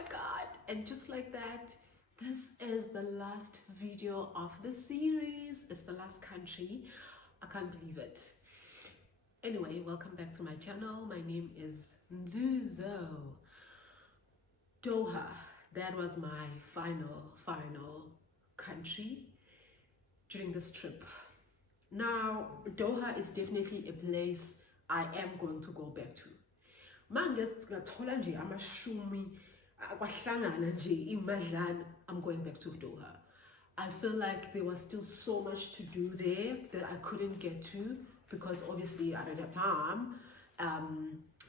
my god. And just like that, this is the last video of the series. It's the last country. I can't believe it. Anyway, welcome back to my channel. My name is Nzuzo. Doha, that was my final country during this trip. Now, Doha is definitely a place I am going to go back to. I'm going back to Doha. I feel like there was still so much to do there that I couldn't get to because obviously I don't have time.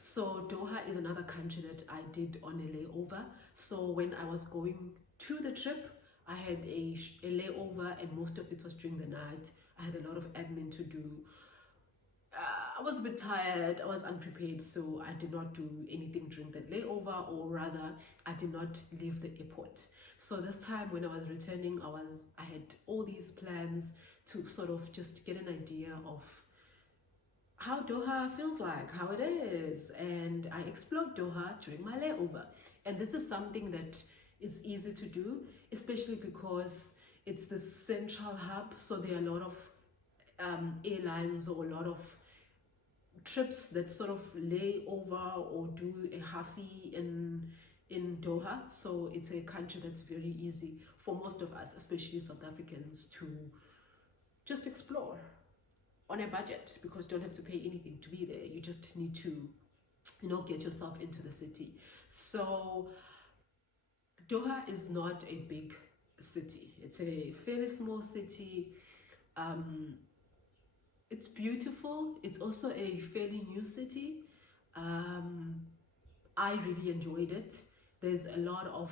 So Doha is another country that I did on a layover. So when I was going to the trip, I had a layover and most of it was during the night. I had a lot of admin to do. I was a bit tired, I was unprepared, so I did not do anything during that layover, or rather I did not leave the airport. So this time when I was returning, I had all these plans to sort of just get an idea of how Doha feels like, how it is, and I explored Doha during my layover. And this is something that is easy to do, especially because it's the central hub, so there are a lot of airlines or a lot of trips that sort of lay over or do a halfie in Doha. So it's a country that's very easy for most of us, especially South Africans, to just explore on a budget, because you don't have to pay anything to be there. You just need to, you know, get yourself into the city. So Doha is not a big city. It's a fairly small city. It's beautiful. It's also a fairly new city. I really enjoyed it. There's a lot of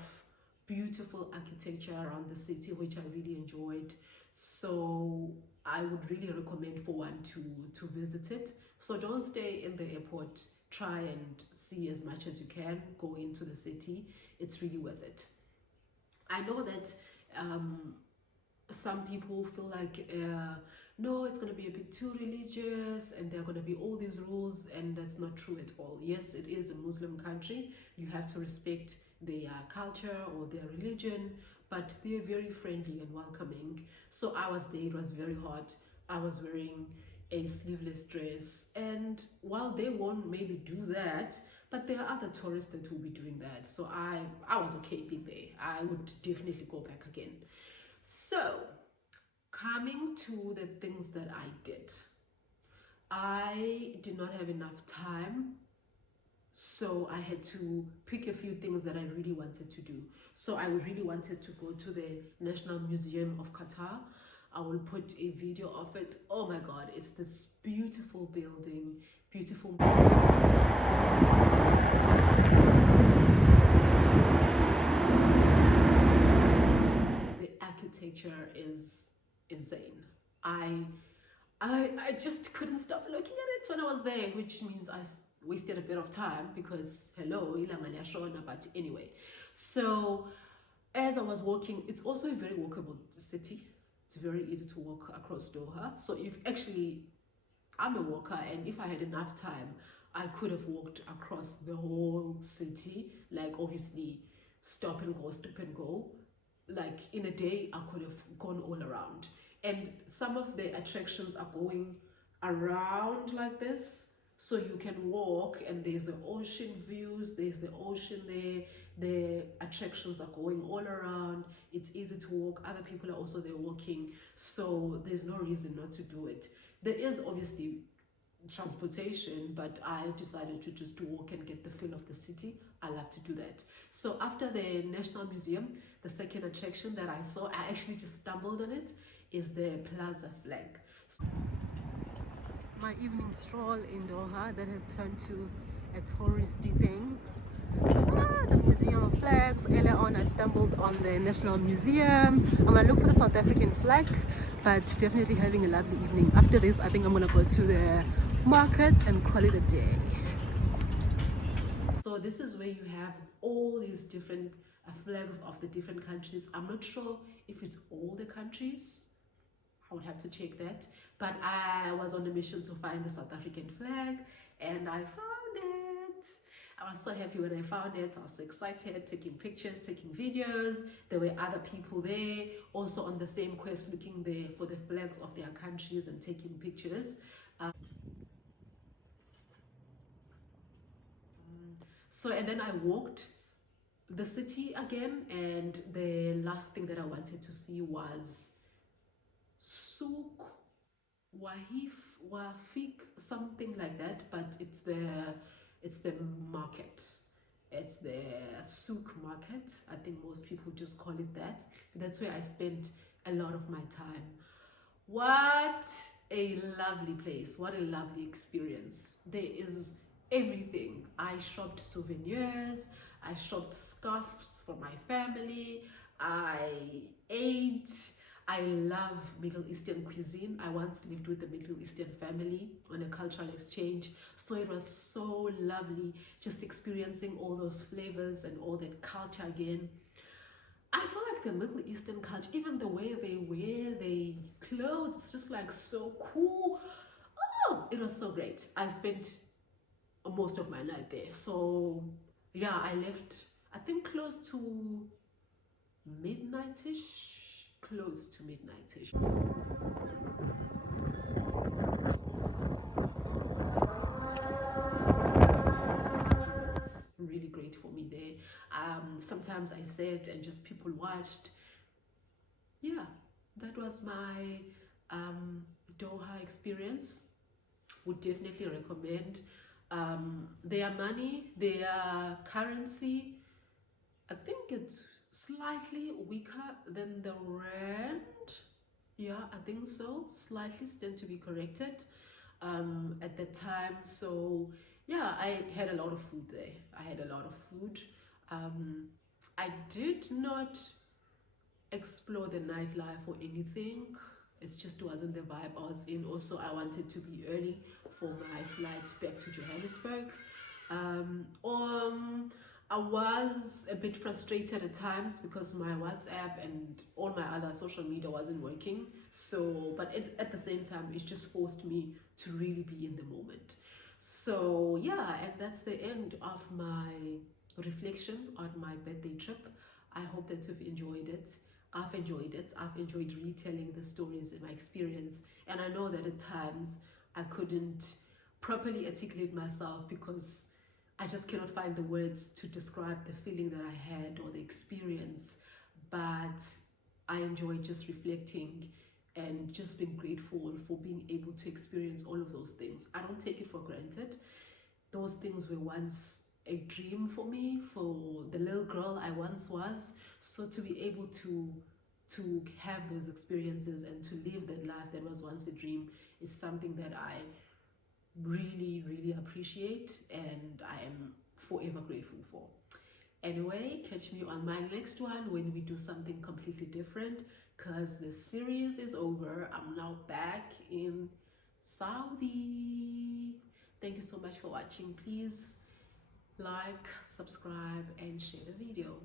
beautiful architecture around the city, which I really enjoyed. So I would really recommend for one to visit it. So don't stay in the airport. Try and see as much as you can. Go into the city. It's really worth it. I know that some people feel like no, it's going to be a bit too religious and there are going to be all these rules, and that's not true at all. Yes, it is a Muslim country. You have to respect their culture or their religion, but they're very friendly and welcoming. So I was there, it was very hot. I was wearing a sleeveless dress, and while they won't maybe do that, but there are other tourists that will be doing that. So I was okay being there. I would definitely go back again. So coming to the things that I did not have enough time, so I had to pick a few things that I really wanted to do. So I really wanted to go to the National Museum of Qatar. I will put a video of it. Oh my god, it's this beautiful building, beautiful. The architecture is insane. I just couldn't stop looking at it when I was there, which means I wasted a bit of time because hello, but anyway. So as I was walking, it's also a very walkable city. It's very easy to walk across Doha. So I'm a walker, and if I had enough time, I could have walked across the whole city. Like obviously stop and go. Like in a day, I could have gone all around. And some of the attractions are going around like this, so you can walk and there's the ocean views, there's the ocean there, the attractions are going all around. It's easy to walk, other people are also there walking, so there's no reason not to do it. There is obviously transportation, but I decided to just walk and get the feel of the city. I love to do that. So after the National Museum, the second attraction that I saw, I actually just stumbled on it, is the Plaza flag. So my evening stroll in Doha that has turned to a touristy thing. The Museum of Flags. Earlier on I stumbled on the National Museum. I'm gonna look for the South African flag, but definitely having a lovely evening. After this, I think I'm gonna go to the market and call it a day. So this is where you have all these different flags of the different countries. I'm not sure if it's all the countries. I would have to check that, but I was on a mission to find the South African flag, and I found it. I was so happy when I found it. I was so excited, taking pictures, taking videos. There were other people there, also on the same quest, looking there for the flags of their countries and taking pictures. So, and then I walked the city again, and the last thing that I wanted to see was Souk Wafik, something like that, but it's the market. It's the souk market. I think most people just call it that. That's where I spent a lot of my time. What a lovely place. What a lovely experience. There is everything. I shopped souvenirs, I shopped scarves for my family, I ate. I love Middle Eastern cuisine. I once lived with a Middle Eastern family on a cultural exchange, so it was so lovely just experiencing all those flavors and all that culture again. I feel like the Middle Eastern culture, even the way they wear their clothes, just like so cool. Oh, it was so great. I spent most of my night there. So yeah, I left, I think close to midnight-ish. Close to midnight-ish. It's really great for me there. Sometimes I sat and just people watched. Yeah, that was my Doha experience. Would definitely recommend. Their money, their currency, I think it's slightly weaker than the rand. Yeah, I think so. Slightly, stand to be corrected at that time. So yeah, I had a lot of food there. I had a lot of food. Um, I did not explore the nightlife or anything. It just wasn't the vibe I was in. Also, I wanted to be early for my flight back to Johannesburg. I was a bit frustrated at times because my WhatsApp and all my other social media wasn't working. So, but at the same time, it just forced me to really be in the moment. So, yeah, and that's the end of my reflection on my birthday trip. I hope that you've enjoyed it. I've enjoyed it. I've enjoyed retelling the stories and my experience. And I know that at times I couldn't properly articulate myself because I just cannot find the words to describe the feeling that I had or the experience. But I enjoy just reflecting and just being grateful for being able to experience all of those things. I don't take it for granted. Those things were once a dream for me, for the little girl I once was. So to be able to have those experiences and to live that life that was once a dream is something that I really, really appreciate and I am forever grateful for. Anyway, catch me on my next one when we do something completely different because the series is over. I'm now back in Saudi. Thank you so much for watching. Please like, subscribe, and share the video.